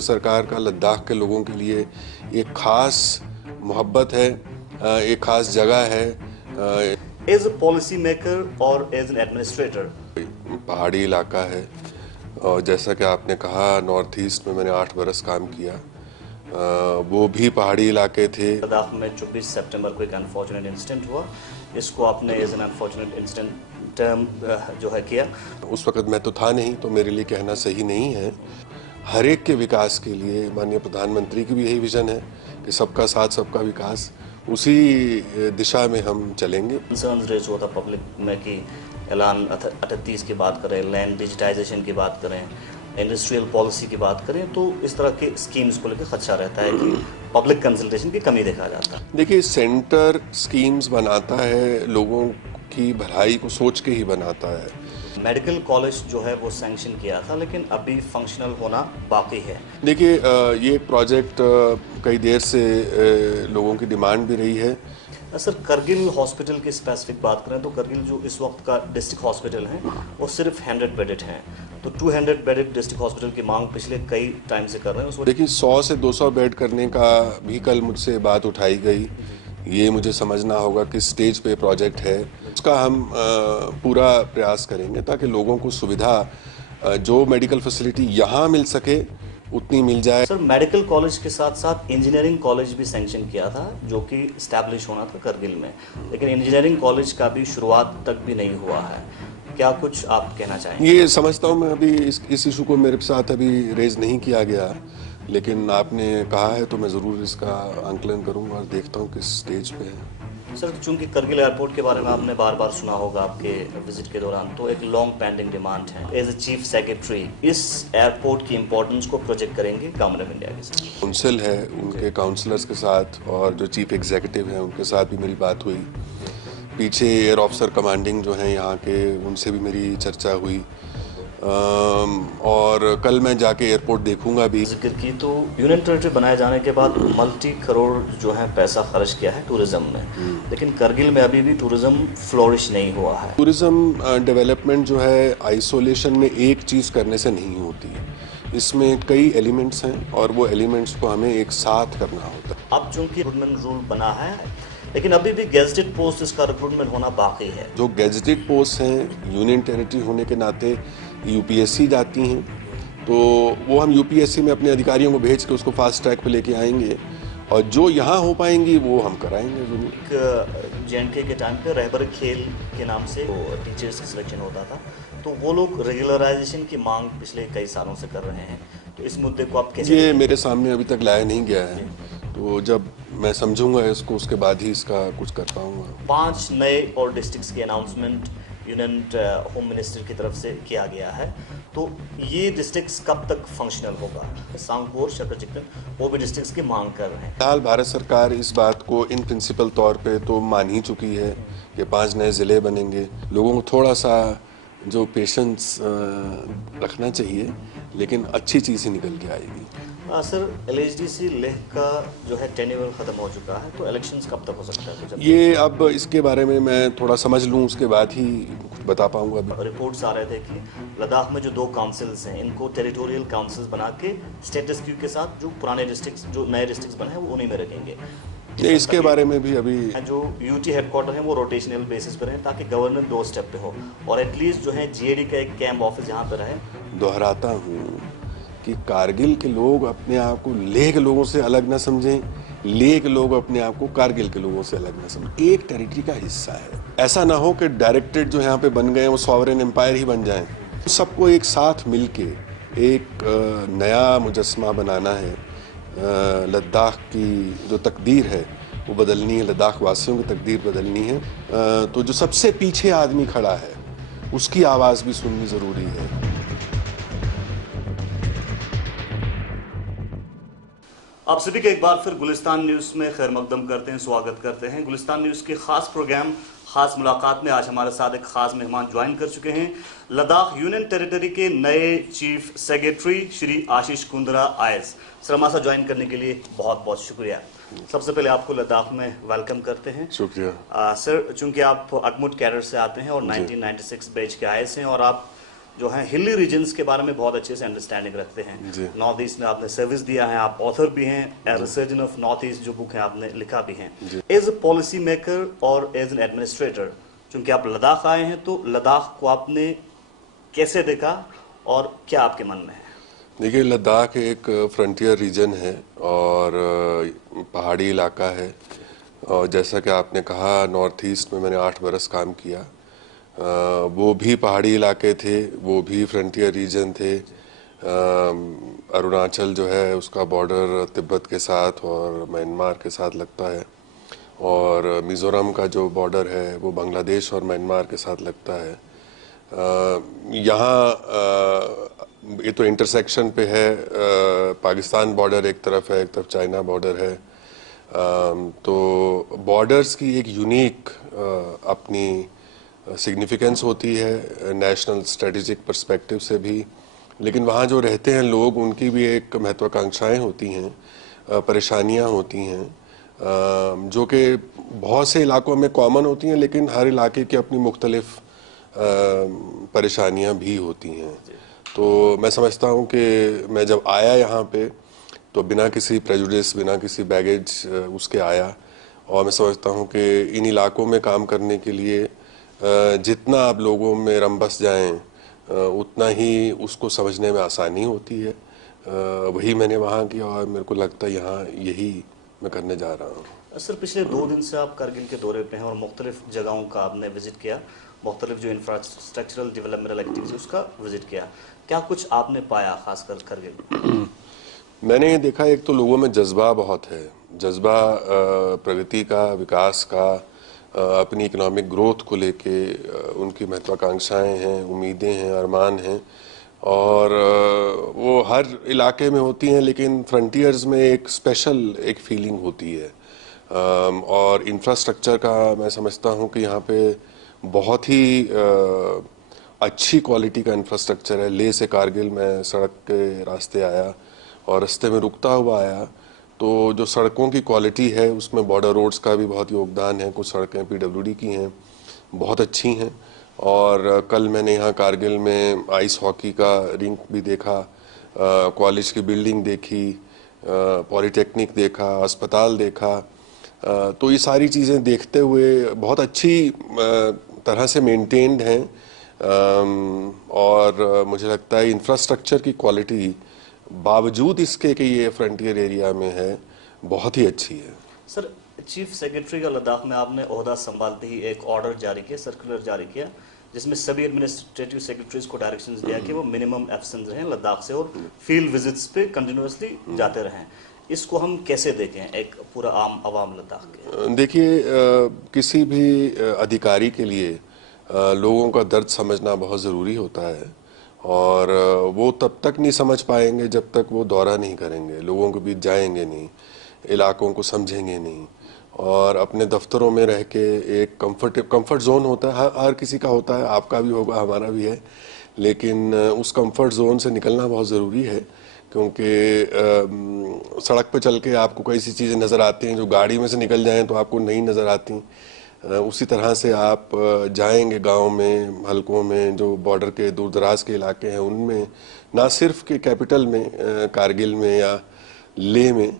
सरकार का लद्दाख के लोगों के लिए एक खास मोहब्बत है, एक खास जगह है। एज अ पॉलिसी मेकर और एज एन एडमिनिस्ट्रेटर, पहाड़ी इलाका है और जैसा कि आपने कहा नॉर्थ ईस्ट में मैंने 8 बरस काम किया, वो भी पहाड़ी इलाके थे। लद्दाख में 24 सितंबर को एक अनफॉर्चुनेट इंसिडेंट हुआ, इसको आपने as an unfortunate incident term जो है किया। उस वक्त मैं तो था नहीं, तो मेरे लिए कहना सही नहीं है। हर एक के विकास के लिए माननीय प्रधानमंत्री की भी यही विजन है कि सबका साथ सबका विकास, उसी दिशा में हम चलेंगे। कंसर्न्स रेज हुआ था पब्लिक में कि ऐलान 38 की बात करें, लैंड डिजिटाइजेशन की बात करें, इंडस्ट्रियल पॉलिसी की बात करें, तो इस तरह के स्कीम्स को लेकर खदशा रहता है कि पब्लिक कंसल्टेशन की कमी देखा जाता है। देखिए, सेंटर स्कीम्स बनाता है, लोगों की भलाई को सोच के ही बनाता है। मेडिकल कॉलेज जो है वो सैंक्शन किया था, लेकिन अभी फंक्शनल होना बाकी है। देखिए, ये प्रोजेक्ट कई देर से लोगों की डिमांड भी रही है। सर, करगिल हॉस्पिटल की स्पेसिफिक बात करें तो करगिल जो इस वक्त का डिस्ट्रिक्ट हॉस्पिटल है वो सिर्फ 100 बेडेड हैं, तो 200 बेडेड डिस्ट्रिक्ट हॉस्पिटल की मांग पिछले कई टाइम से कर रहे हैं। देखिए, 100 से 200 बेड करने का भी कल मुझसे बात उठाई गई। ये मुझे समझना होगा किस स्टेज पे प्रोजेक्ट है, उसका हम पूरा प्रयास करेंगे ताकि लोगों को सुविधा जो मेडिकल फैसिलिटी यहाँ मिल सके उतनी मिल जाए। सर, मेडिकल कॉलेज के साथ साथ इंजीनियरिंग कॉलेज भी सैंक्शन किया था जो कि इस्टेब्लिश होना था करगिल में, लेकिन इंजीनियरिंग कॉलेज का भी शुरुआत तक भी नहीं हुआ है। क्या कुछ आप कहना चाहेंगे? ये समझता हूँ मैं, अभी इस इशू को मेरे साथ अभी रेज नहीं किया गया, लेकिन आपने कहा है तो मैं ज़रूर इसका आंकलन करूँगा और देखता हूँ किस स्टेज पे है। सर, चूंकि करगिल एयरपोर्ट के बारे में आपने बार बार सुना होगा आपके विजिट के दौरान, तो एक लॉन्ग पेंडिंग डिमांड है। एज अ चीफ सेक्रेटरी इस एयरपोर्ट की इंपॉर्टेंस को प्रोजेक्ट करेंगे गवर्नमेंट ऑफ इंडिया के साथ? काउंसिल है, उनके काउंसलर्स के साथ और जो चीफ एग्जीक्यूटिव हैं उनके साथ भी मेरी बात हुई। पीछे एयर ऑफिसर कमांडिंग जो हैं यहाँ के, उनसे भी मेरी चर्चा हुई। और कल मैं जाके एयरपोर्ट देखूंगा भी। जिक्र की तो यूनियन टेरिटरी बनाए जाने के बाद मल्टी करोड़ जो है पैसा खर्च किया है टूरिज्म में, लेकिन करगिल में अभी भी टूरिज्म फ्लोरिश नहीं हुआ है। टूरिज्म डेवलपमेंट जो है आइसोलेशन में एक चीज़ करने से नहीं होती, इसमें कई एलिमेंट्स हैं और वो एलिमेंट्स को हमें एक साथ करना होता है। अब चूंकि रिक्रूटमेंट रूल बना है, लेकिन अभी भी गेजेटेड पोस्ट इसका रिक्रूटमेंट होना बाकी है। जो गेजेटेड पोस्ट हैं यूनियन टेरिटरी होने के नाते यूपीएससी जाती हैं, तो वो हम यूपीएससी में अपने अधिकारियों को भेज के उसको फास्ट ट्रैक पे लेके आएंगे और जो यहाँ हो पाएंगी वो हम कराएंगे जरूर। जेएनके के टाइम पे रहबर खेल के नाम से टीचर्स की सिलेक्शन होता था, तो वो लोग रेगुलराइजेशन की मांग पिछले कई सालों से कर रहे हैं, तो इस मुद्दे को आप कैसे? ये मेरे सामने अभी तक लाया नहीं गया है, तो जब मैं समझूंगा इसको उसके बाद ही इसका कुछ कर पाऊंगा। 5 नए और डिस्ट्रिक्ट्स की अनाउंसमेंट यूनियन होम मिनिस्टर की तरफ से किया गया है, तो ये डिस्ट्रिक्ट्स कब तक फंक्शनल होगा? सांगपोर, शकरचिकन, वो भी डिस्ट्रिक्ट्स की मांग कर रहे हैं। फिलहाल भारत सरकार इस बात को इन प्रिंसिपल तौर पे तो मान ही चुकी है कि 5 नए ज़िले बनेंगे। लोगों को थोड़ा सा जो पेशेंस रखना चाहिए, लेकिन अच्छी चीज़ ही निकल के आएगी। सर, एलएचडीसी लेह का जो है टेन्योर खत्म हो चुका है, तो इलेक्शंस कब तक हो सकता है? ये अब इसके बारे में मैं थोड़ा समझ लूँ, उसके बाद ही कुछ बता पाऊंगा। रिपोर्ट्स आ रहे थे कि लद्दाख में जो 2 काउंसिल्स हैं, इनको टेरिटोरियल काउंसिल्स बना के स्टेटस क्यू के साथ जो पुराने डिस्ट्रिक्ट्स, जो नए डिस्ट्रिक्ट्स बने हैं वो उन्हीं में रखेंगे। ये इसके बारे में भी अभी जो यूटी हेडक्वार्टर है वो रोटेशनल बेसिस पर है, ताकि गवर्नर 2 स्टेप पे हो और एटलीस्ट जो है जीएडी का एक कैंप ऑफिस यहाँ पे रहे। दोहराता हूँ कि कारगिल के लोग अपने आप को लेह के लोगों से अलग ना समझें, लेह के लोग अपने आप को कारगिल के लोगों से अलग ना समझें। एक टेरिटरी का हिस्सा है। ऐसा ना हो कि डायरेक्टेड जो यहाँ पे बन गए वो सॉवरेन एम्पायर ही बन जाएं। सबको एक साथ मिलके एक नया मुजस्मा बनाना है। लद्दाख की जो तकदीर है वो बदलनी है, लद्दाख वासियों की तकदीर बदलनी है। तो जो सबसे पीछे आदमी खड़ा है उसकी आवाज़ भी सुननी ज़रूरी है। आप सभी का एक बार फिर गुलिस्तान न्यूज़ में खैर मकदम करते हैं, स्वागत करते हैं। गुलिस्तान न्यूज़ के खास प्रोग्राम खास मुलाकात में आज हमारे साथ एक खास मेहमान ज्वाइन कर चुके हैं। लद्दाख यूनियन टेरिटरी के नए chief secretary Shri Ashish Kundra IAS. Sir, हमारे साथ ज्वाइन करने के लिए बहुत बहुत शुक्रिया। सबसे पहले आपको लद्दाख में वेलकम करते हैं। शुक्रिया। सर, चूंकि आप अकमुट कैडर से आते हैं और 1996 बैच के आईएएस हैं और आप जो हैं हिली रीजन्स के बारे में बहुत अच्छे से अंडरस्टैंडिंग रखते हैं। जी। नॉर्थ ईस्ट में आपने सर्विस दिया है, आप ऑथर भी हैं, ए रिसर्जन ऑफ नॉर्थ ईस्ट जो बुक है आपने लिखा भी है। एज अ पॉलिसी मेकर और एज एन एडमिनिस्ट्रेटर, चूंकि आप लद्दाख आए हैं, तो लद्दाख को आपने कैसे देखा और क्या आपके मन में है? देखिए, लद्दाख एक फ्रंटियर रीजन है और पहाड़ी इलाका है। और जैसा कि आपने कहा, नॉर्थ ईस्ट में मैंने 8 बरस काम किया। वो भी पहाड़ी इलाके थे, वो भी फ्रंटियर रीजन थे। अरुणाचल जो है उसका बॉर्डर तिब्बत के साथ और म्यांमार के साथ लगता है, और मिज़ोरम का जो बॉर्डर है वो बांग्लादेश और म्यांमार के साथ लगता है। यहाँ ये तो इंटरसेक्शन पे है। पाकिस्तान बॉर्डर एक तरफ है, एक तरफ चाइना बॉर्डर है। तो बॉर्डर्स की एक यूनिक अपनी सिग्निफिकेंस होती है नेशनल स्ट्रेटेजिक पर्सपेक्टिव से भी, लेकिन वहाँ जो रहते हैं लोग, उनकी भी एक महत्वाकांक्षाएं होती हैं, परेशानियाँ होती हैं, जो कि बहुत से इलाकों में कॉमन होती हैं, लेकिन हर इलाके की अपनी मुख्तलिफ परेशानियां भी होती हैं। तो मैं समझता हूं कि मैं जब आया यहाँ पे तो बिना किसी प्रेजुडिस, बिना किसी बैगेज उसके आया, और मैं समझता हूं कि इन इलाकों में काम करने के लिए जितना आप लोगों में रम बस जाएं, उतना ही उसको समझने में आसानी होती है। वही मैंने वहाँ किया और मेरे को लगता है यहाँ यही मैं करने जा रहा हूँ। सर, पिछले 2 दिन से आप करगिल के दौरे पे हैं और मुख्तलिफ जगहों का आपने विजिट किया, मुख्तलिफ जो इंफ्रास्ट्रक्चरल डेवलपमेंटल एक्टिविटीज उसका विजिट किया, क्या कुछ आपने पाया खासकर करगिल? मैंने ये देखा, एक तो लोगों में जज्बा बहुत है, जज्बा प्रगति का, विकास का, अपनी इकोनॉमिक ग्रोथ को लेके उनकी महत्वाकांक्षाएं हैं, उम्मीदें हैं, अरमान हैं, और वो हर इलाके में होती हैं, लेकिन फ्रंटियर्स में एक स्पेशल एक फीलिंग होती है। और इंफ्रास्ट्रक्चर का मैं समझता हूँ कि यहाँ पे बहुत ही अच्छी क्वालिटी का इंफ्रास्ट्रक्चर है। लेह से कारगिल में सड़क के रास्ते आया और रास्ते में रुकता हुआ आया, तो जो सड़कों की क्वालिटी है उसमें बॉर्डर रोड्स का भी बहुत योगदान है। कुछ सड़कें पीडब्ल्यूडी की हैं, बहुत अच्छी हैं। और कल मैंने यहाँ कारगिल में आइस हॉकी का रिंक भी देखा, कॉलेज की बिल्डिंग देखी, पॉलिटेक्निक देखा, अस्पताल देखा। तो ये सारी चीज़ें देखते हुए बहुत अच्छी तरह से मेंटेन्ड हैं, और मुझे लगता है इंफ्रास्ट्रक्चर की क्वालिटी बावजूद इसके कि ये फ्रंटियर एरिया में है, बहुत ही अच्छी है। सर, चीफ सेक्रेटरी का लद्दाख में आपने ओहदा संभालते ही एक ऑर्डर जारी किया, सर्कुलर जारी किया, जिसमें सभी एडमिनिस्ट्रेटिव सेक्रेटरीज को डायरेक्शंस दिया कि वो मिनिमम एब्सेंस रहें लद्दाख से और फील्ड विजिट्स पे कंटिन्यूअसली जाते रहें। इसको हम कैसे देखें एक पूरा आम आवाम लद्दाख के? देखिए, किसी भी अधिकारी के लिए लोगों का दर्द समझना बहुत ज़रूरी होता है, और वो तब तक नहीं समझ पाएंगे जब तक वो दौरा नहीं करेंगे, लोगों के बीच जाएंगे नहीं, इलाकों को समझेंगे नहीं, और अपने दफ्तरों में रह के एक कंफर्ट जोन होता है, हर किसी का होता है, आपका भी होगा, हमारा भी है, लेकिन उस कंफर्ट जोन से निकलना बहुत ज़रूरी है। क्योंकि सड़क पे चल के आपको कई सी चीज़ें नज़र आती हैं जो गाड़ी में से निकल जाएं तो आपको नहीं नज़र आती। उसी तरह से आप जाएंगे गांव में, हलकों में, जो बॉर्डर के दूर दराज के इलाके हैं, उनमें, ना सिर्फ के कैपिटल में कारगिल में या लेह में,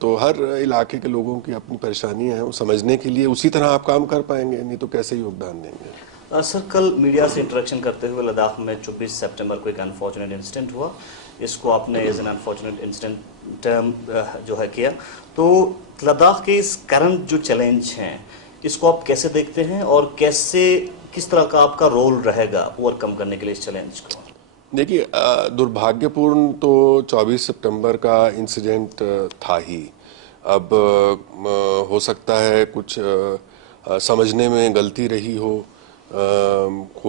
तो हर इलाके के लोगों की अपनी परेशानियां हैं, वो समझने के लिए उसी तरह आप काम कर पाएंगे, नहीं तो कैसे योगदान देंगे। सर, कल मीडिया से इंटरेक्शन करते हुए लद्दाख में 24 सितंबर को एक अनफॉर्चुनेट इंसिडेंट हुआ, इसको आपने as an unfortunate incident term जो है किया, तो लद्दाख के इस करंट जो चैलेंज हैं इसको आप कैसे देखते हैं और किस तरह का आपका रोल रहेगा ओवरकम करने के लिए इस चैलेंज को? देखिए, दुर्भाग्यपूर्ण तो 24 सितंबर का इंसिडेंट था ही। अब हो सकता है कुछ समझने में गलती रही हो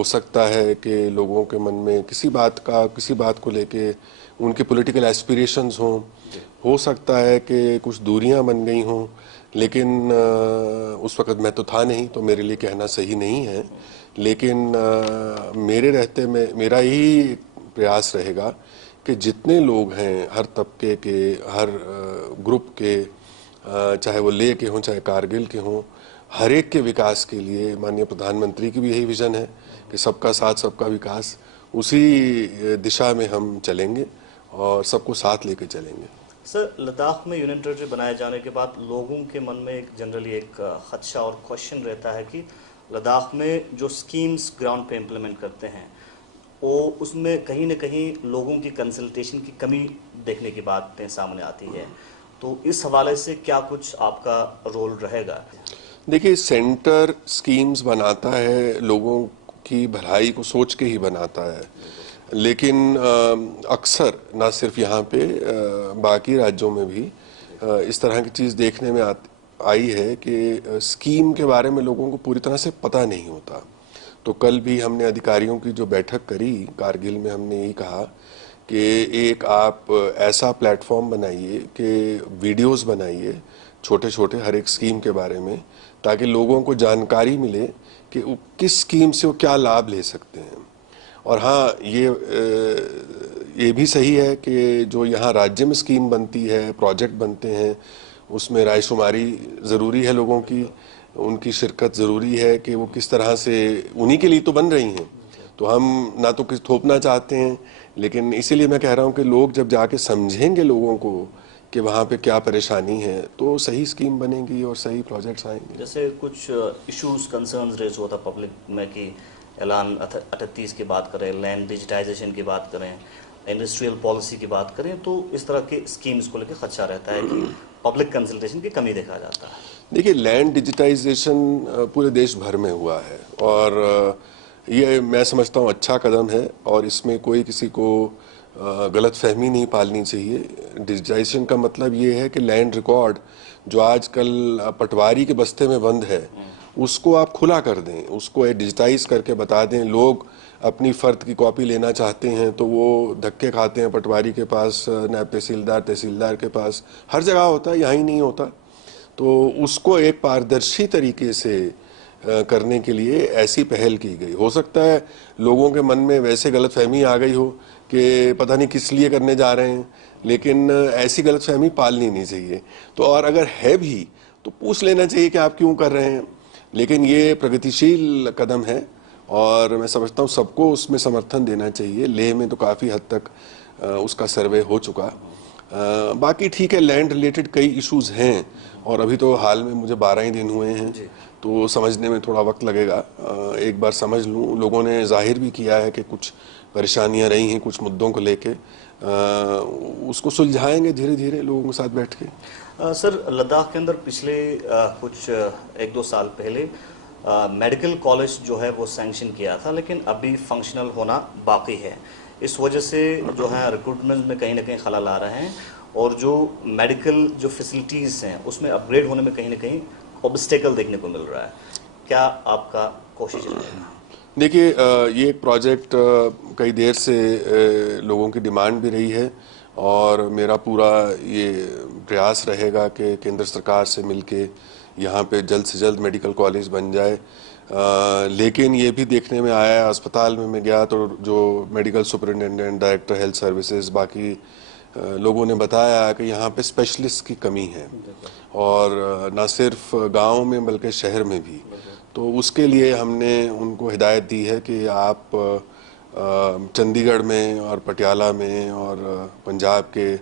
सकता है कि लोगों के मन में किसी बात को लेके उनके पॉलिटिकल एस्पिरेशंस हों, हो सकता है कि कुछ दूरियां बन गई हों, लेकिन उस वक़्त मैं तो था नहीं, तो मेरे लिए कहना सही नहीं है। लेकिन मेरे रहते में मेरा यही प्रयास रहेगा कि जितने लोग हैं, हर तबके के, हर ग्रुप के, चाहे वो लेह के हों, चाहे कारगिल के हों, हर एक के विकास के लिए, माननीय प्रधानमंत्री की भी यही विज़न है कि सबका साथ सबका विकास, उसी दिशा में हम चलेंगे और सबको साथ लेके चलेंगे। सर, लद्दाख में यूनियन टेरिटरी बनाए जाने के बाद लोगों के मन में एक जनरली एक खदशा और क्वेश्चन रहता है कि लद्दाख में जो स्कीम्स ग्राउंड पे इम्प्लीमेंट करते हैं वो उसमें कहीं ना कहीं लोगों की कंसल्टेशन की कमी देखने की बातें सामने आती है। तो इस हवाले से क्या कुछ आपका रोल रहेगा? देखिए, सेंटर स्कीम्स बनाता है, लोगों की भलाई को सोच के ही बनाता है, लेकिन अक्सर ना सिर्फ यहाँ पे बाकी राज्यों में भी इस तरह की चीज़ देखने में आई है कि स्कीम के बारे में लोगों को पूरी तरह से पता नहीं होता। तो कल भी हमने अधिकारियों की जो बैठक करी कारगिल में, हमने यही कहा कि एक आप ऐसा प्लेटफॉर्म बनाइए कि वीडियोस बनाइए छोटे छोटे हर एक स्कीम के बारे में, ताकि लोगों को जानकारी मिले कि वो किस स्कीम से वो क्या लाभ ले सकते हैं। और हाँ, ये भी सही है कि जो यहाँ राज्य में स्कीम बनती है, प्रोजेक्ट बनते हैं, उसमें रायशुमारी ज़रूरी है, लोगों की उनकी शिरकत ज़रूरी है कि वो किस तरह से, उन्हीं के लिए तो बन रही हैं। तो हम ना तो कुछ थोपना चाहते हैं, लेकिन इसीलिए मैं कह रहा हूँ कि लोग जब जाके समझेंगे लोगों को कि वहाँ पे क्या परेशानी है, तो सही स्कीम बनेगी और सही प्रोजेक्ट्स आएंगे। जैसे कुछ इश्यूज कंसर्न्स रेज हुआ था पब्लिक में कि ऐलान 38 की बात करें, लैंड डिजिटाइजेशन की बात करें, इंडस्ट्रियल पॉलिसी की बात करें, तो इस तरह के स्कीम्स को लेकर खदशा रहता है कि पब्लिक कंसल्टेशन की कमी देखा जाता है। देखिए, लैंड डिजिटाइजेशन पूरे देश भर में हुआ है और ये मैं समझता हूँ अच्छा कदम है, और इसमें कोई किसी को गलत फहमी नहीं पालनी चाहिए। डिजिटाइजेशन का मतलब ये है कि लैंड रिकॉर्ड जो आजकल पटवारी के बस्ते में बंद है, उसको आप खुला कर दें, उसको डिजिटाइज करके बता दें। लोग अपनी फ़र्द की कॉपी लेना चाहते हैं तो वो धक्के खाते हैं पटवारी के पास, नायब तहसीलदार के पास, हर जगह होता है, यहाँ ही नहीं होता। तो उसको एक पारदर्शी तरीके से करने के लिए ऐसी पहल की गई। हो सकता है लोगों के मन में वैसे गलतफहमी आ गई हो कि पता नहीं किस लिए करने जा रहे हैं, लेकिन ऐसी गलतफहमी पालनी नहीं चाहिए। तो और अगर है भी तो पूछ लेना चाहिए कि आप क्यों कर रहे हैं। लेकिन ये प्रगतिशील कदम है और मैं समझता हूँ सबको उसमें समर्थन देना चाहिए। लेह में तो काफ़ी हद तक उसका सर्वे हो चुका। बाकी ठीक है, लैंड रिलेटेड कई इश्यूज हैं और अभी तो हाल में मुझे 12 ही दिन हुए हैं, तो समझने में थोड़ा वक्त लगेगा। एक बार समझ लूँ। लोगों ने जाहिर भी किया है कि कुछ परेशानियां रही हैं कुछ मुद्दों को लेके, उसको सुलझाएंगे धीरे धीरे लोगों के साथ बैठ के। सर, लद्दाख के अंदर पिछले कुछ 1-2 साल पहले मेडिकल कॉलेज जो है वो सैंक्शन किया था, लेकिन अभी फंक्शनल होना बाकी है। इस वजह से जो है रिक्रूटमेंट में कहीं ना कहीं खलल आ रहे हैं और जो मेडिकल जो फैसिलिटीज़ हैं उसमें अपग्रेड होने में कहीं ना कहीं ऑब्स्टेकल देखने को मिल रहा है। क्या आपका कोशिश रहेगा? देखिए, ये एक प्रोजेक्ट कई देर से लोगों की डिमांड भी रही है और मेरा पूरा ये प्रयास रहेगा कि केंद्र सरकार से मिलके यहाँ पे जल्द से जल्द मेडिकल कॉलेज बन जाए। लेकिन ये भी देखने में आया, अस्पताल में मैं गया तो जो medical superintendent, director health services, बाकी लोगों ने बताया कि यहाँ पे स्पेशलिस्ट की कमी है और ना सिर्फ गांव में बल्कि शहर में भी। तो उसके लिए हमने उनको हिदायत दी है कि आप चंडीगढ़ में और पटियाला में और पंजाब के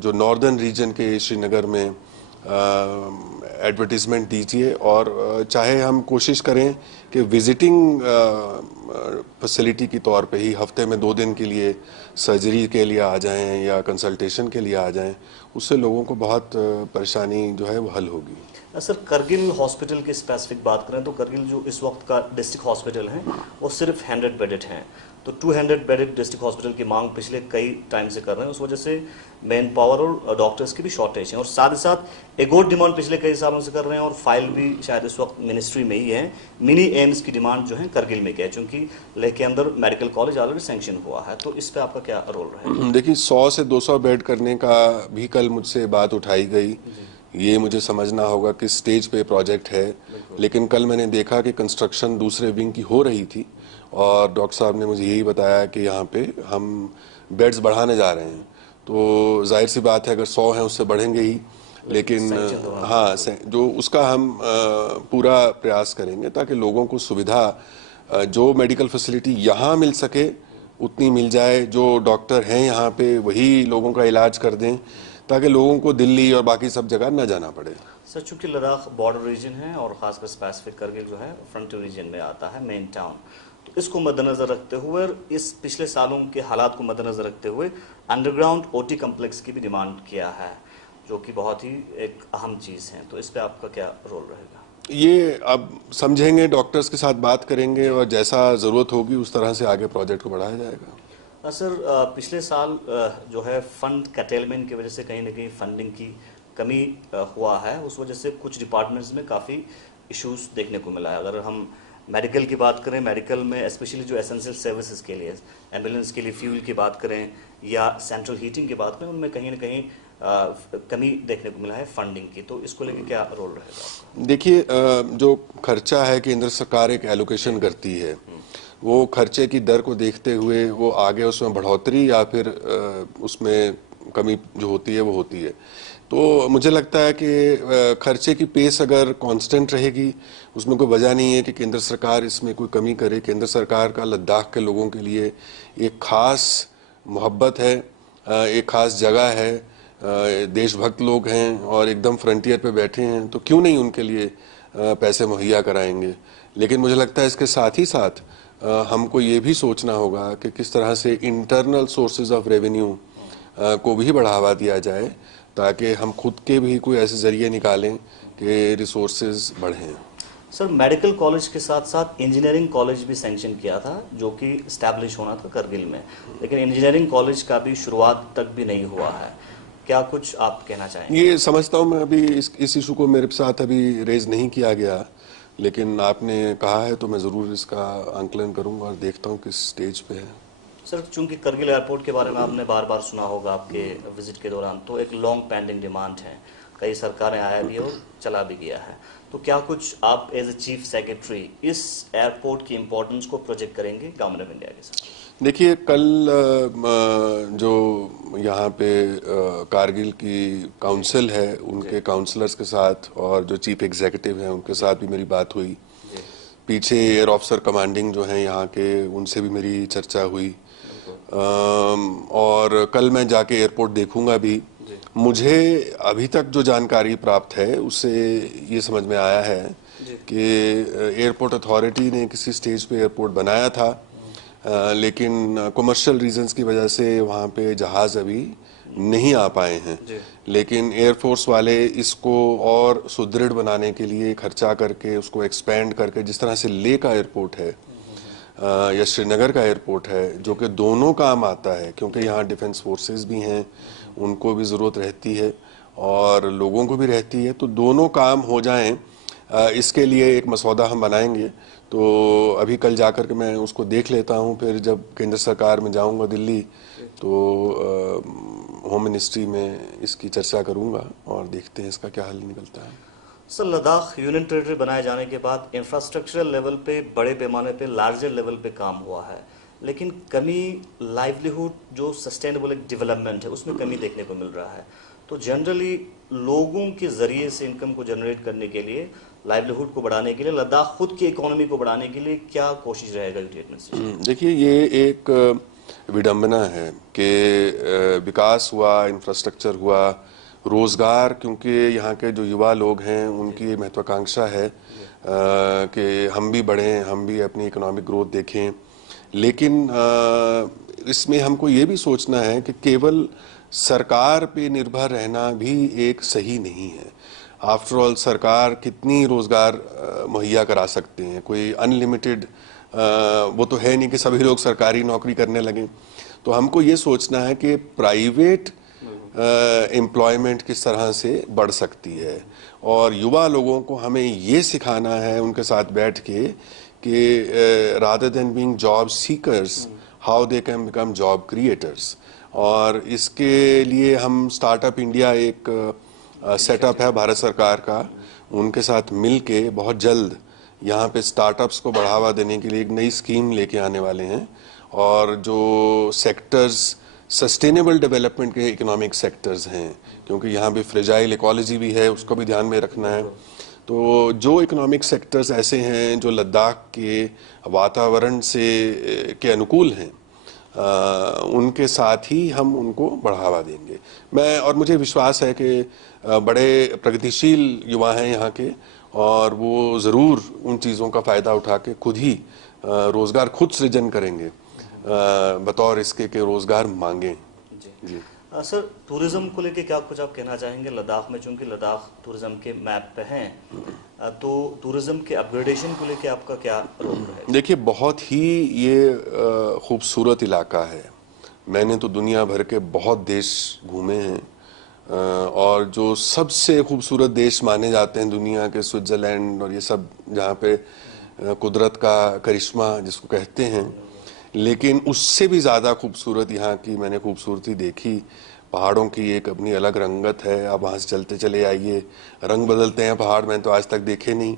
जो नॉर्दर्न रीजन के श्रीनगर में एडवर्टीजमेंट दीजिए और चाहे हम कोशिश करें कि विजिटिंग फैसिलिटी के तौर पे ही हफ्ते में 2 दिन के लिए सर्जरी के लिए आ जाएं या कंसल्टेशन के लिए आ जाएं। उससे लोगों को बहुत परेशानी जो है वो हल होगी। सर, करगिल हॉस्पिटल की स्पेसिफिक बात करें तो करगिल जो इस वक्त का डिस्ट्रिक्ट हॉस्पिटल है वो सिर्फ 100 बेडेड हैं। तो 200 बेडेड डिस्ट्रिक्ट हॉस्पिटल की मांग पिछले कई टाइम से कर रहे हैं। उस वजह से मैन पावर और डॉक्टर्स की भी शॉर्टेज है और साथ ही साथ एक और डिमांड पिछले कई सालों से कर रहे हैं और फाइल भी शायद इस वक्त मिनिस्ट्री में ही है। मिनी एम्स की डिमांड जो है करगिल में क्या है, चूंकि लेह के अंदर मेडिकल कॉलेज ऑलरेडी सैंक्शन हुआ है। तो इस पर आपका क्या रोल रहेगा? देखिए, 100 से 200 बेड करने का भी कल मुझसे बात उठाई गई। ये मुझे समझना होगा किस स्टेज पे प्रोजेक्ट है, लेकिन कल मैंने देखा कि कंस्ट्रक्शन दूसरे विंग की हो रही थी और डॉक्टर साहब ने मुझे यही बताया कि यहाँ पे हम बेड्स बढ़ाने जा रहे हैं। तो जाहिर सी बात है अगर 100 हैं उससे बढ़ेंगे ही, लेकिन हाँ, जो उसका हम पूरा प्रयास करेंगे ताकि लोगों को सुविधा जो मेडिकल फैसिलिटी यहाँ मिल सके उतनी मिल जाए, जो डॉक्टर हैं यहाँ पे वही लोगों का इलाज कर दें, ताकि लोगों को दिल्ली और बाकी सब जगह न जाना पड़े। सर, चूंकि लद्दाख बॉर्डर रीजन है और खासकर स्पेसिफिक करगिल जो है फ्रंटियर रीजन में आता है, मेन टाउन, तो इसको मद्देनजर रखते हुए और इस पिछले सालों के हालात को मद्देनजर रखते हुए अंडरग्राउंड ओटी कम्प्लेक्स की भी डिमांड किया है, जो कि बहुत ही एक अहम चीज़ है। तो इस पे आपका क्या रोल रहेगा? ये अब समझेंगे, डॉक्टर्स के साथ बात करेंगे और जैसा ज़रूरत होगी उस तरह से आगे प्रोजेक्ट को बढ़ाया जाएगा। सर, पिछले साल जो है फंड कटेलमेंट की वजह से कहीं ना कहीं फंडिंग की कमी हुआ है, उस वजह से कुछ डिपार्टमेंट्स में काफ़ी इश्यूज देखने को मिला है। अगर हम मेडिकल की बात करें, मेडिकल में स्पेशली जो एसेंशियल सर्विसेज के लिए, एम्बुलेंस के लिए फ्यूल की बात करें या सेंट्रल हीटिंग की बात करें, उनमें कहीं ना कहीं कमी देखने को मिला है फंडिंग की। तो इसको लेकर क्या रोल रहेगा आपका? देखिए, जो खर्चा है केंद्र सरकार एक एलोकेशन करती है, वो खर्चे की दर को देखते हुए वो आगे उसमें बढ़ोतरी या फिर उसमें कमी जो होती है वो होती है। तो मुझे लगता है कि खर्चे की पेस अगर कांस्टेंट रहेगी, उसमें कोई वजह नहीं है कि केंद्र सरकार इसमें कोई कमी करे। केंद्र सरकार का लद्दाख के लोगों के लिए एक खास मोहब्बत है, एक खास जगह है, देशभक्त लोग हैं और एकदम फ्रंटियर पे बैठे हैं, तो क्यों नहीं उनके लिए पैसे मुहैया कराएंगे। लेकिन मुझे लगता है इसके साथ ही साथ हमको ये भी सोचना होगा कि किस तरह से इंटरनल सोर्सेज ऑफ रेवेन्यू को भी बढ़ावा दिया जाए, ताकि हम खुद के भी कोई ऐसे जरिए निकालें कि रिसोर्सेज बढ़ें। सर, मेडिकल कॉलेज के साथ साथ इंजीनियरिंग कॉलेज भी सैंक्शन किया था, जो कि इस्टेब्लिश होना था करगिल में, लेकिन इंजीनियरिंग कॉलेज का भी शुरुआत तक भी नहीं हुआ है। क्या कुछ आप कहना चाहेंगे? ये समझता हूँ मैं, अभी इस इशू को मेरे साथ अभी रेज नहीं किया गया, लेकिन आपने कहा है तो मैं ज़रूर इसका आंकलन करूँगा और देखता हूँ किस स्टेज पे है। सर, चूंकि करगिल एयरपोर्ट के बारे में आपने बार बार सुना होगा आपके विजिट के दौरान, तो एक लॉन्ग पेंडिंग डिमांड है, कई सरकारें आया भी और चला भी गया है। तो क्या कुछ आप एज ए चीफ सेक्रेटरी इस एयरपोर्ट की इम्पोर्टेंस को प्रोजेक्ट करेंगे गवर्नमेंट ऑफ इंडिया के साथ? देखिए, कल जो यहाँ पे कारगिल की काउंसिल है उनके काउंसलर्स के साथ और जो चीफ एग्जीक्यूटिव हैं उनके साथ भी मेरी बात हुई। पीछे एयर ऑफिसर कमांडिंग जो हैं यहाँ के, उनसे भी मेरी चर्चा हुई। और कल मैं जाके एयरपोर्ट देखूंगा भी। मुझे अभी तक जो जानकारी प्राप्त है उससे ये समझ में आया है कि एयरपोर्ट अथॉरिटी ने किसी स्टेज पे एयरपोर्ट बनाया था, लेकिन कमर्शियल रीजंस की वजह से वहाँ पे जहाज़ अभी नहीं आ पाए हैं। लेकिन एयरफोर्स वाले इसको और सुदृढ़ बनाने के लिए खर्चा करके उसको एक्सपेंड करके, जिस तरह से लेह का एयरपोर्ट है या श्रीनगर का एयरपोर्ट है, जो कि दोनों काम आता है, क्योंकि यहाँ डिफेंस फोर्सेस भी हैं, उनको भी ज़रूरत रहती है और लोगों को भी रहती है, तो दोनों काम हो जाएं, इसके लिए एक मसौदा हम बनाएंगे। तो अभी कल जाकर के मैं उसको देख लेता हूँ, फिर जब केंद्र सरकार में जाऊँगा दिल्ली तो होम मिनिस्ट्री में इसकी चर्चा करूँगा और देखते हैं इसका क्या हल निकलता है। सर, लद्दाख यूनियन टेरिटरी बनाए जाने के बाद इंफ्रास्ट्रक्चरल लेवल पे, बड़े पैमाने पे, लार्जर लेवल पे काम हुआ है, लेकिन कमी लाइवलीहुड जो सस्टेनेबल डेवलपमेंट है उसमें कमी देखने को मिल रहा है। तो जनरली लोगों के ज़रिए से इनकम को जनरेट करने के लिए, लाइवलीहुड को बढ़ाने के लिए, लद्दाख खुद की इकोनॉमी को बढ़ाने के लिए क्या कोशिश रहेगा यूटी एडमिनिस्ट्रेशन? देखिए, ये एक विडंबना है कि विकास हुआ, इंफ्रास्ट्रक्चर हुआ, रोज़गार, क्योंकि यहाँ के जो युवा लोग हैं उनकी महत्वाकांक्षा है कि हम भी बढ़ें, हम भी अपनी इकोनॉमिक ग्रोथ देखें। लेकिन इसमें हमको ये भी सोचना है कि केवल सरकार पे निर्भर रहना भी एक सही नहीं है। आफ्टर ऑल सरकार कितनी रोज़गार मुहैया करा सकते हैं? कोई अनलिमिटेड वो तो है नहीं कि सभी लोग सरकारी नौकरी करने लगें। तो हमको ये सोचना है कि प्राइवेट एम्प्लॉयमेंट किस तरह से बढ़ सकती है, और युवा लोगों को हमें ये सिखाना है उनके साथ बैठ के कि rather than being job seekers, how they can become job creators. और इसके लिए हम स्टार्टअप इंडिया एक सेटअप है भारत सरकार का, उनके साथ मिल के बहुत जल्द यहाँ पे स्टार्टअप्स को बढ़ावा देने के लिए एक नई स्कीम लेके आने वाले हैं। और जो सेक्टर्स सस्टेनेबल डेवलपमेंट के इकोनॉमिक सेक्टर्स हैं, क्योंकि यहाँ पे फ्रेजाइल इकोलॉजी भी है, उसको भी ध्यान में रखना है। तो जो इकोनॉमिक सेक्टर्स ऐसे हैं जो लद्दाख के वातावरण से के अनुकूल हैं, उनके साथ ही हम उनको बढ़ावा देंगे। और मुझे विश्वास है कि बड़े प्रगतिशील युवा हैं यहाँ के, और वो ज़रूर उन चीज़ों का फ़ायदा उठा के खुद ही रोज़गार खुद सृजन करेंगे, बतौर इसके कि रोज़गार मांगें। जी। सर, टूरिज्म को लेके क्या कुछ आप कहना चाहेंगे लद्दाख में, चूंकि लद्दाख टूरिज्म के मैप पे हैं, तो टूरिज्म के अपग्रेडेशन को लेके आपका क्या रोल है? देखिए, बहुत ही ये खूबसूरत इलाका है। मैंने तो दुनिया भर के बहुत देश घूमे हैं, और जो सबसे खूबसूरत देश माने जाते हैं दुनिया के, स्विट्ज़रलैंड और ये सब, जहाँ पे कुदरत का करिश्मा जिसको कहते हैं, लेकिन उससे भी ज़्यादा खूबसूरत यहाँ की मैंने खूबसूरती देखी। पहाड़ों की एक अपनी अलग रंगत है। आप वहाँ से चलते चले आइए, रंग बदलते हैं पहाड़, मैंने तो आज तक देखे नहीं।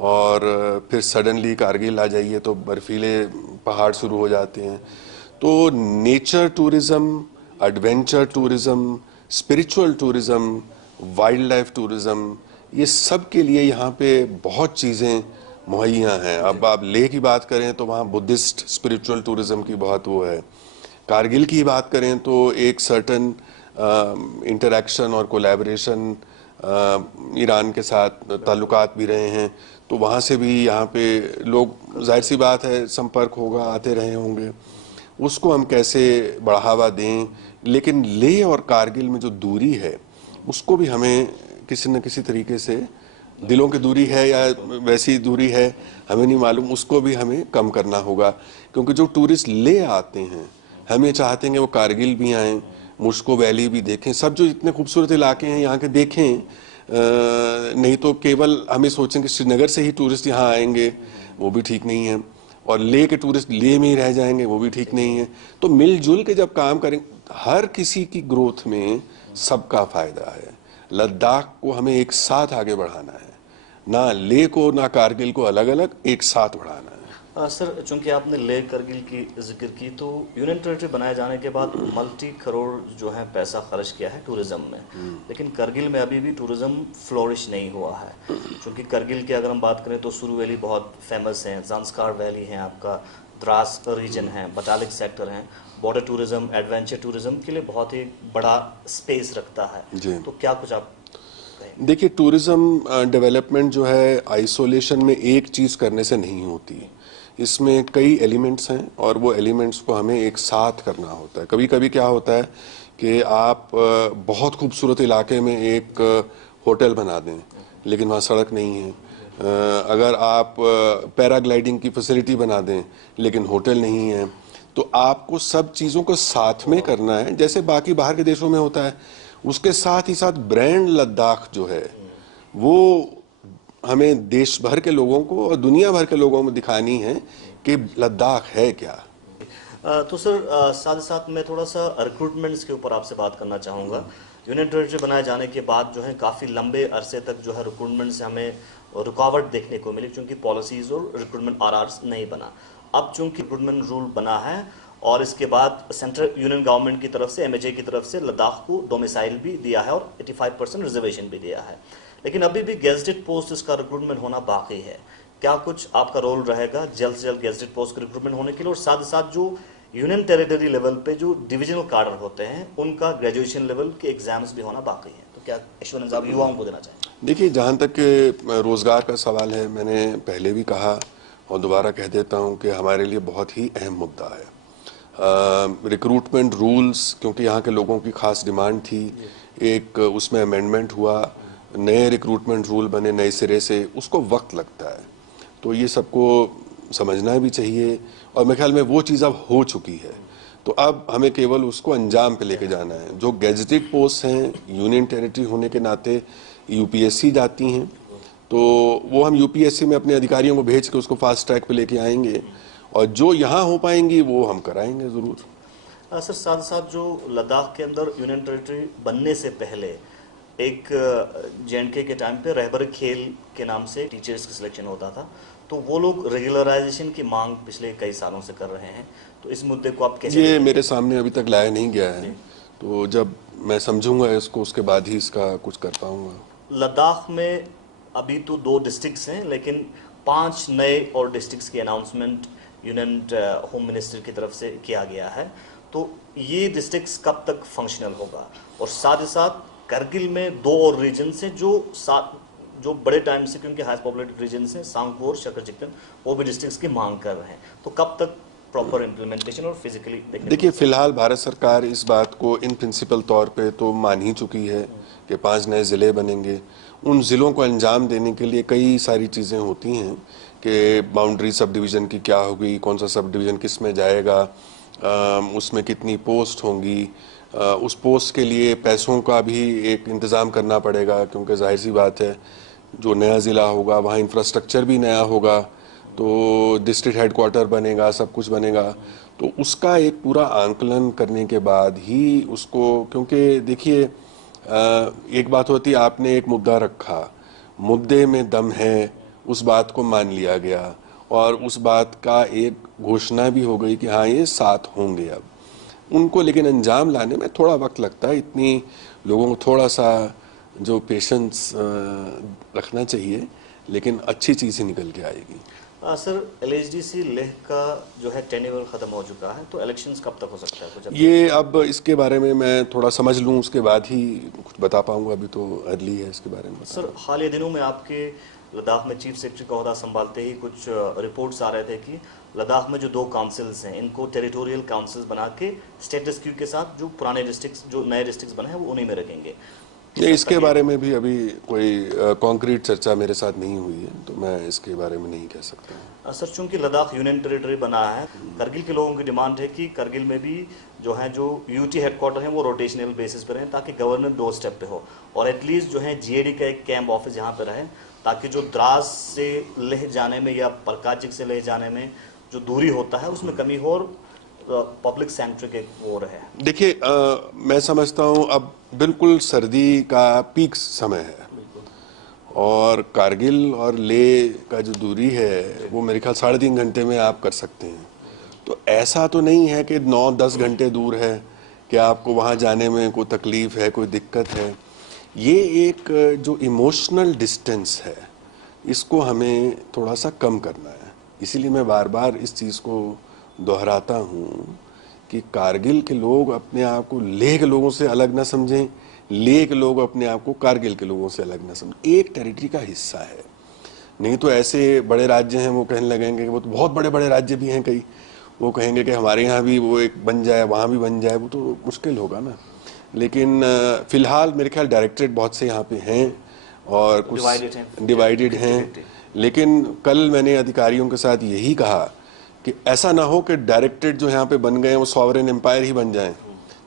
और फिर सडनली कारगिल आ जाइए तो बर्फीले पहाड़ शुरू हो जाते हैं। तो nature tourism, adventure tourism, spiritual tourism, wild life tourism, ये सब के लिए यहाँ पे बहुत चीज़ें मुहैया हैं। अब आप लेह की बात करें तो वहाँ बुद्धिस्ट स्पिरिचुअल टूरिज़्म की बहुत वो है। कारगिल की बात करें तो एक सर्टन इंटरेक्शन और कोलैबोरेशन ईरान के साथ ताल्लुकात भी रहे हैं, तो वहाँ से भी यहाँ पे लोग, जाहिर सी बात है, संपर्क होगा, आते रहे होंगे। उसको हम कैसे बढ़ावा दें, लेकिन लेह और कारगिल में जो दूरी है उसको भी हमें किसी न किसी तरीके से, दिलों की दूरी है या वैसी दूरी है हमें नहीं मालूम, उसको भी हमें कम करना होगा। क्योंकि जो टूरिस्ट ले आते हैं, हम ये चाहते हैं कि वो कारगिल भी आएँ, मुश्को वैली भी देखें, सब जो इतने खूबसूरत इलाके हैं यहाँ के देखें। नहीं तो केवल हमें सोचें कि श्रीनगर से ही टूरिस्ट यहाँ आएंगे, वो भी ठीक नहीं है, और लेह के टूरिस्ट लेह में ही रह जाएंगे, वो भी ठीक नहीं है। तो मिलजुल के जब काम करें, हर किसी की ग्रोथ में सबका फायदा है। लद्दाख को हमें एक साथ आगे बढ़ाना है, ना लेह को ना कारगिल को अलग अलग, एक साथ बढ़ाना है। सर, चूंकि आपने लेह करगिल की जिक्र की, तो यूनियन टेरिटरी बनाए जाने के बाद मल्टी करोड़ जो है पैसा खर्च किया है टूरिज्म में, लेकिन करगिल में अभी भी टूरिज्म फ्लोरिश नहीं हुआ है। चूंकि करगिल की अगर हम बात करें तो सुरू वैली बहुत फेमस है, ज़ांस्कार वैली है, आपका द्रास रीजन है, बटालिक सेक्टर है, बॉर्डर टूरिज्म, एडवेंचर टूरिज्म के लिए बहुत ही बड़ा स्पेस रखता है। तो क्या कुछ आप कहेंगे? देखिए, टूरिज्म डेवलपमेंट जो है आइसोलेशन में एक चीज़ करने से नहीं होती। इसमें कई एलिमेंट्स हैं और वो एलिमेंट्स को हमें एक साथ करना होता है। कभी कभी क्या होता है कि आप बहुत खूबसूरत इलाके में एक होटल बना दें, लेकिन वहाँ सड़क नहीं है। अगर आप पैराग्लाइडिंग की फैसिलिटी बना दें, लेकिन होटल नहीं है। तो आपको सब चीज़ों को साथ में करना है, जैसे बाकी बाहर के देशों में होता है। उसके साथ ही साथ ब्रांड लद्दाख जो है, वो हमें देश भर के लोगों को और दुनिया भर के लोगों में दिखानी है कि लद्दाख है क्या। तो सर, साथ ही साथ मैं थोड़ा सा रिक्रूटमेंट्स के ऊपर आपसे बात करना चाहूँगा। यूनियन टेरिटरी बनाए जाने के बाद जो है काफ़ी लंबे अरसे तक जो है रिक्रूटमेंट से हमें रुकावट देखने को मिली, क्योंकि पॉलिसीज़ और रिक्रूटमेंट आरआर्स नहीं बना। अब चूंकि रिक्रूटमेंट रूल बना है और इसके बाद सेंट्रल यूनियन गवर्नमेंट की तरफ से, एमएचए की तरफ से लद्दाख को डोमिसाइल भी दिया है और 85% रिजर्वेशन भी दिया है, लेकिन अभी भी गेजेटेड पोस्ट इसका रिक्रूटमेंट होना बाकी है। क्या कुछ आपका रोल रहेगा जल्द से जल्द गेजेटेड पोस्ट का रिक्रूटमेंट होने के लिए, और साथ ही साथ जो यूनियन टेरिटरी लेवल पे जो डिविजनल कार्डर होते हैं उनका ग्रेजुएशन लेवल के एग्जाम्स भी होना बाकी है? तो क्या एश्योरेंस आप युवाओं को देना चाहेंगे? देखिए, जहाँ तक रोज़गार का सवाल है, मैंने पहले भी कहा और दोबारा कह देता हूँ कि हमारे लिए बहुत ही अहम मुद्दा है रिक्रूटमेंट रूल्स, क्योंकि यहाँ के लोगों की खास डिमांड थी। एक उसमें अमेंडमेंट हुआ, नए रिक्रूटमेंट रूल बने नए सिरे से, उसको वक्त लगता है। तो ये सबको समझना भी चाहिए, और मेरे ख्याल में वो चीज़ अब हो चुकी है। तो अब हमें केवल उसको अंजाम पे लेके जाना है। जो गेजेटेड पोस्ट हैं, यूनियन टेरिटरी होने के नाते यूपीएससी जाती हैं, तो वो हम यूपीएससी में अपने अधिकारियों को भेज के उसको फास्ट ट्रैक पे लेके आएंगे, और जो यहाँ हो पाएंगी वो हम कराएंगे ज़रूर। सर, साथ साथ जो लद्दाख के अंदर यूनियन टेरिटरी बनने से पहले एक जेएंडके के टाइम पे रहबर खेल के नाम से टीचर्स की सिलेक्शन होता था, तो वो लोग रेगुलराइजेशन की मांग पिछले कई सालों से कर रहे हैं। तो इस मुद्दे को आप कैसे? ये मेरे सामने अभी तक लाया नहीं गया है, तो जब मैं समझूंगा इसको, उसके बाद ही इसका कुछ कर पाऊंगा। लद्दाख में अभी तो 2 डिस्ट्रिक्ट्स हैं, लेकिन 5 नए और डिस्ट्रिक्ट्स की अनाउंसमेंट यूनियन होम मिनिस्टर की तरफ से किया गया है। तो ये डिस्ट्रिक्ट्स कब तक फंक्शनल होगा? और साथ ही साथ करगिल में 2 और रीजन्स हैं जो बड़े टाइम से, क्योंकि हाई पॉपुलेटेड रीजन्स हैं, सांगपोर, शकरचिकन, वो भी डिस्ट्रिक्ट्स की मांग कर रहे हैं। तो कब तक प्रॉपर इम्प्लीमेंटेशन और फिजिकली देखिए, फिलहाल भारत सरकार इस बात को इन प्रिंसिपल तौर पे तो मान ही चुकी है कि 5 नए ज़िले बनेंगे। उन ज़िलों को अंजाम देने के लिए कई सारी चीज़ें होती हैं कि बाउंड्री सब डिवीज़न की क्या होगी, कौन सा सब डिवीज़न किस में जाएगा, उसमें कितनी पोस्ट होंगी, उस पोस्ट के लिए पैसों का भी एक इंतज़ाम करना पड़ेगा, क्योंकि जाहिर सी बात है जो नया ज़िला होगा वहाँ इंफ्रास्ट्रक्चर भी नया होगा, तो डिस्ट्रिक्ट हेडक्वार्टर बनेगा, सब कुछ बनेगा। तो उसका एक पूरा आंकलन करने के बाद ही उसको, क्योंकि देखिए एक बात होती है, आपने एक मुद्दा रखा, मुद्दे में दम है, उस बात को मान लिया गया और उस बात का एक घोषणा भी हो गई कि हाँ ये 7 होंगे। अब उनको लेकिन अंजाम लाने में थोड़ा वक्त लगता है, इतनी लोगों को थोड़ा सा जो पेशेंस रखना चाहिए, लेकिन अच्छी चीज़ ही निकल के आएगी। सर, LHDC लेह का जो है टेन्योर खत्म हो चुका है, तो इलेक्शंस कब तक हो सकता है? कुछ ये अब इसके बारे में मैं थोड़ा समझ लूँ उसके बाद ही कुछ बता पाऊंगा, अभी तो अर्ली है इसके बारे में। सर, हाल ही दिनों में आपके लद्दाख में चीफ सेक्रेटरी का ओहदा संभालते ही कुछ रिपोर्ट्स आ रहे थे कि लद्दाख में जो 2 काउंसिल्स हैं, इनको टेरिटोरियल काउंसिल्स बना के स्टेटस क्यू के साथ जो पुराने डिस्ट्रिक्ट्स, जो नए डिस्ट्रिक्ट्स बने हैं, वो उन्हीं में रखेंगे। ये इसके बारे में भी अभी कोई कॉन्क्रीट चर्चा मेरे साथ नहीं हुई है, तो मैं इसके बारे में नहीं कह सकता। सर, चूंकि लद्दाख यूनियन टेरिटरी बना है, करगिल के लोगों की डिमांड है कि करगिल में भी जो यूटी हेडक्वार्टर है वो रोटेशनल बेसिस पर रहें, ताकि गवर्नर डोर स्टेप पे हो, और एटलीस्ट जो है GAD का एक कैंप ऑफिस यहाँ पे रहे, ताकि जो द्रास से लेह जाने में या परकाजिक से लेह जाने में जो दूरी होता है उसमें कमी हो और पब्लिक सेंट्रिक एक वो रहे। देखिए, मैं समझता हूँ अब बिल्कुल सर्दी का पीक समय है और कारगिल और लेह का जो दूरी है वो मेरे ख्याल 3.5 घंटे में आप कर सकते हैं। तो ऐसा तो नहीं है कि 9-10 घंटे दूर है कि आपको वहाँ जाने में कोई तकलीफ है, कोई दिक्कत है। ये एक जो इमोशनल डिस्टेंस है, इसको हमें थोड़ा सा कम करना है। इसीलिए मैं बार बार इस चीज़ को दोहराता हूँ कि कारगिल के लोग अपने आप को लेह के लोगों से अलग ना समझें, लेह के लोग अपने आप को कारगिल के लोगों से अलग ना समझें। एक टेरिटरी का हिस्सा है, नहीं तो ऐसे बड़े राज्य हैं वो कहने लगेंगे कि वो तो बहुत बड़े बड़े राज्य भी हैं कई, वो कहेंगे कि हमारे यहाँ भी वो एक बन जाए, वहाँ भी बन जाए, वो तो मुश्किल होगा ना। लेकिन फिलहाल मेरे ख्याल डायरेक्टरेट बहुत से यहाँ पे हैं और कुछ डिवाइडेड हैं। लेकिन कल मैंने अधिकारियों के साथ यही कहा कि ऐसा ना हो कि डायरेक्टरेट जो यहाँ पे बन गए वो सॉवरेन एम्पायर ही बन जाएं,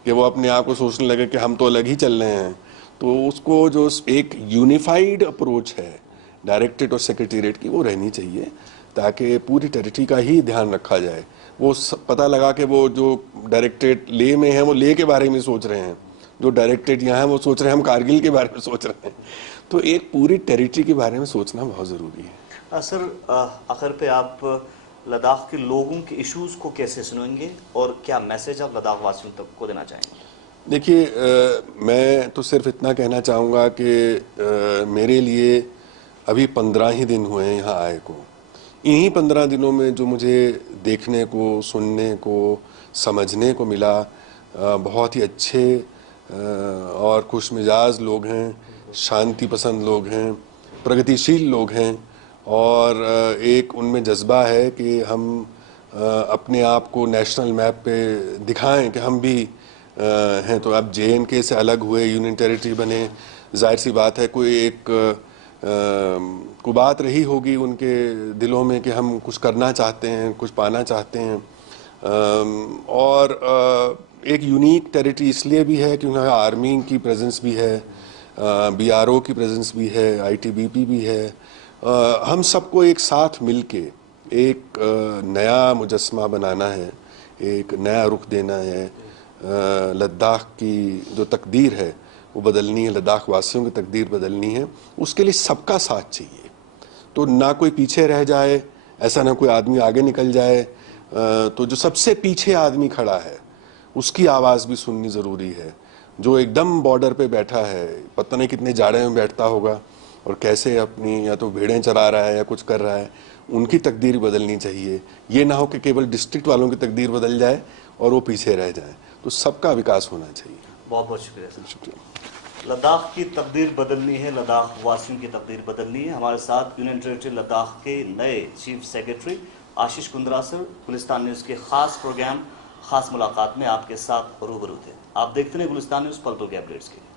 कि वो अपने आप को सोचने लगे कि हम तो अलग ही चल रहे हैं। तो उसको जो एक यूनिफाइड अप्रोच है डायरेक्टरेट और सेक्रेटेरिएट की, वो रहनी चाहिए, ताकि पूरी टेरिटरी का ही ध्यान रखा जाए। वो पता लगा कि वो जो डायरेक्टरेट ले में है वो ले के बारे में सोच रहे हैं, जो डायरेक्टरेट यहाँ है वो सोच रहे हैं हम कारगिल के बारे में सोच रहे हैं। तो एक पूरी टेरिटरी के बारे में सोचना बहुत ज़रूरी है। सर, आखिर पे आप लद्दाख के लोगों के इश्यूज को कैसे सुनेंगे और क्या मैसेज आप लद्दाख वासियों तक को देना चाहेंगे? देखिए, मैं तो सिर्फ इतना कहना चाहूँगा कि मेरे लिए अभी 15 ही दिन हुए हैं यहाँ आए को। इन्हीं 15 दिनों में जो मुझे देखने को, सुनने को, समझने को मिला, बहुत ही अच्छे और खुशमिजाज लोग हैं, शांति पसंद लोग हैं, प्रगतिशील लोग हैं, और एक उनमें जज्बा है कि हम अपने आप को नेशनल मैप पे दिखाएं कि हम भी हैं। तो अब JNK से अलग हुए, यूनियन टेरिटरी बने, जाहिर सी बात है कोई एक को बात रही होगी उनके दिलों में कि हम कुछ करना चाहते हैं, कुछ पाना चाहते हैं। और एक यूनिक टेरिटरी इसलिए भी है क्योंकि आर्मी की प्रेजेंस भी है, BRO की प्रेजेंस भी है, ITBP भी है। हम सबको एक साथ मिलके एक नया मुजस्मा बनाना है, एक नया रुख देना है। लद्दाख की जो तकदीर है वो बदलनी है, लद्दाख वासियों की तकदीर बदलनी है। उसके लिए सबका साथ चाहिए, तो ना कोई पीछे रह जाए, ऐसा ना कोई आदमी आगे निकल जाए। तो जो सबसे पीछे आदमी खड़ा है उसकी आवाज़ भी सुननी ज़रूरी है। जो एकदम बॉर्डर पे बैठा है, पता नहीं कितने जाड़े में बैठता होगा, और कैसे अपनी या तो भेड़ें चरा रहा है या कुछ कर रहा है, उनकी तकदीर बदलनी चाहिए। ये ना हो कि केवल डिस्ट्रिक्ट वालों की तकदीर बदल जाए और वो पीछे रह जाए। तो सबका विकास होना चाहिए। बहुत बहुत शुक्रिया सर। शुक्रिया। लद्दाख की तकदीर बदलनी है, लद्दाख वासियों की तकदीर बदलनी है। हमारे साथ यूनियन टेरिटरी लद्दाख के नए chief secretary Ashish Kundra sir Gulistan news के खास प्रोग्राम खास मुलाकात में आपके साथ रूबरू थे। आप देखते रहे गुलिस्तान न्यूज़, पलटों के अपडेट्स के लिए।